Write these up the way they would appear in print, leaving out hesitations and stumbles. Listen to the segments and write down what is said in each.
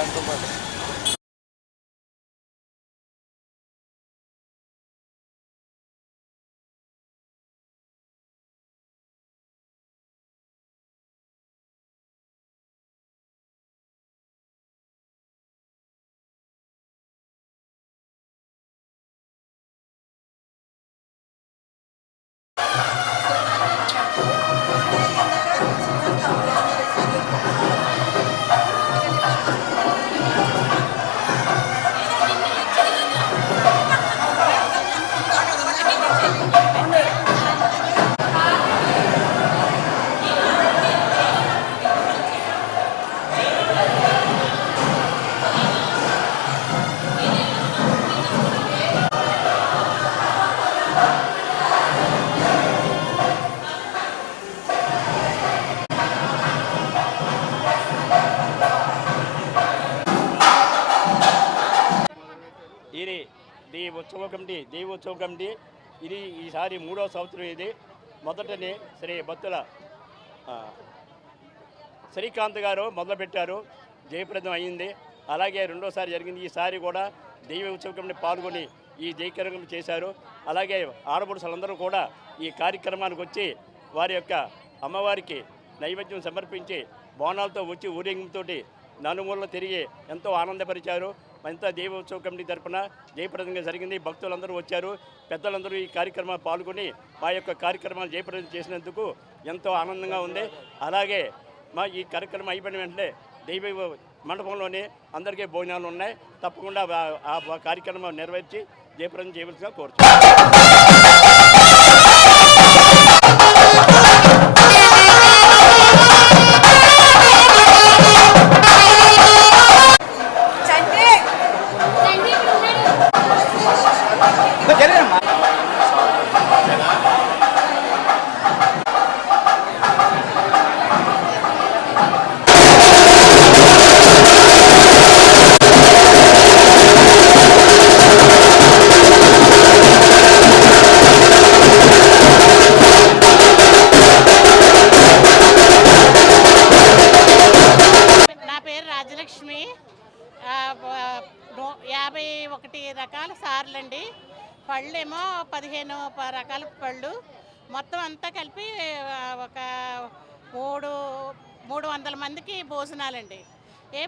దాంతో పాటు ఇది దేవోత్సవ కమిటీ ఇది ఈసారి 3వ సంవత్సరం. ఇది మొదటనే శ్రీ భక్తుల శ్రీకాంత్ గారు మొదలుపెట్టారు, జయప్రదం అయ్యింది. అలాగే రెండోసారి జరిగింది. ఈసారి కూడా దైవ ఉత్సవ కమిటీ పాల్గొని ఈ జయకరం చేశారు. అలాగే ఆడపడుచులందరూ కూడా ఈ కార్యక్రమానికి వచ్చి వారి యొక్క అమ్మవారికి నైవేద్యం సమర్పించి బోనాలతో వచ్చి ఊరేగింపుతో నలుమూలలో తిరిగి ఎంతో ఆనందపరిచారు. అంతా దైవ ఉత్సవ కమిటీ తరఫున జయప్రదంగా జరిగింది. భక్తులందరూ వచ్చారు, పెద్దలందరూ ఈ కార్యక్రమాలు పాల్గొని మా యొక్క కార్యక్రమాలు జయప్రదం చేసినందుకు ఎంతో ఆనందంగా ఉంది. అలాగే మా ఈ కార్యక్రమం అయిపోయిన వెంటనే దైవ మండపంలోనే అందరికీ భోజనాలు ఉన్నాయి. తప్పకుండా ఆ కార్యక్రమం నెరవేర్చి జయప్రదం చేయవలసిగా కోరుతున్నాను. రాజలక్ష్మి 51 రకాల సార్లండి. పళ్ళేమో 15 రకాల పళ్ళు. మొత్తం అంతా కలిపి ఒక 300 మందికి భోజనాలండి.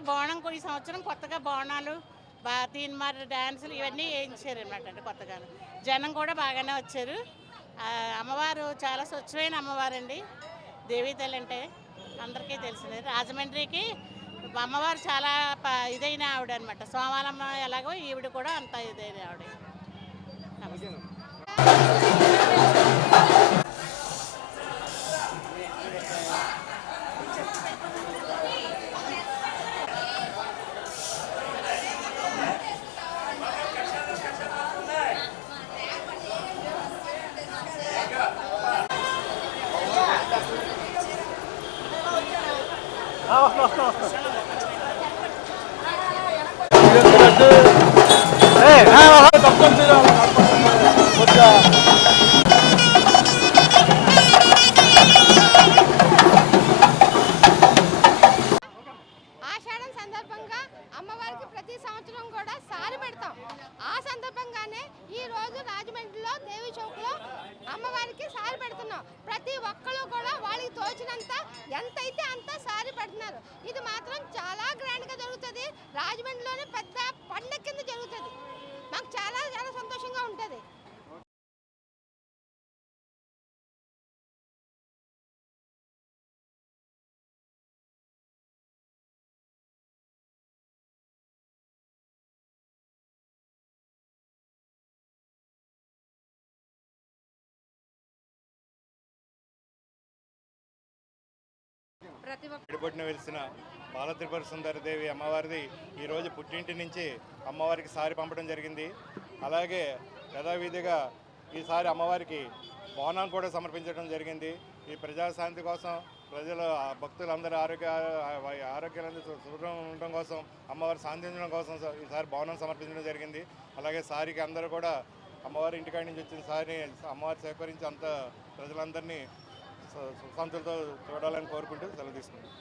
బోనం ఈ సంవత్సరం కొత్తగా బోనాలు తీన్మార్ డ్యాన్సులు ఇవన్నీ వేయించారు అన్నమాట అండి. కొత్తగా జనం కూడా బాగానే వచ్చారు. అమ్మవారు చాలా స్వచ్ఛమైన అమ్మవారండి. దేవీ తల్లి అంటే అందరికీ తెలిసింది. రాజమండ్రికి అమ్మవారు చాలా ఇదైన ఆవిడ అనమాట. సోమాలమ్మ ఎలాగో ఈవిడ కూడా అంత ఇదైన ఆవిడ. ఆషాఢం సందర్భంగా అమ్మవారికి ప్రతి సంవత్సరం కూడా సారి పెడతాం. ఆ సందర్భంగానే ఈ రోజు రాజమండ్రిలో దేవి చౌక్లో అమ్మవారికి సారి పెడుతున్నాం. ప్రతి ఒక్కరు కూడా వాళ్ళకి తోచినంత ఎంతైతే అంత సారి పెడుతున్నారు. ఇది మాత్రం చాలా గ్రాండ్గా జరుగుతుంది. రాజమండ్రిలోనే పెద్ద పండగ కింద జరుగుతుంది. మాకు చాలా చాలా సంతోషంగా ఉంటుంది. ఇడిపొట్టిన వెలిసిన బాలత్రిపుర సుందరదేవి అమ్మవారిది ఈరోజు పుట్టింటి నుంచి అమ్మవారికి సారి పంపడం జరిగింది. అలాగే యథావిధిగా ఈసారి అమ్మవారికి బోనం కూడా సమర్పించడం జరిగింది. ఈ ప్రజాశాంతి కోసం, ప్రజల భక్తులందరూ ఆరోగ్యాలందరూ శుభ్రం ఉండడం కోసం, అమ్మవారు శాంతించడం కోసం ఈసారి బోనం సమర్పించడం జరిగింది. అలాగే సారికి అందరూ కూడా అమ్మవారి ఇంటికాడి నుంచి వచ్చిన సారిని అమ్మవారు సేకరించి అంత ప్రజలందరినీ సుశాంతులతో చూడాలని కోరుకుంటూ సెలవు తీసుకుంటాం.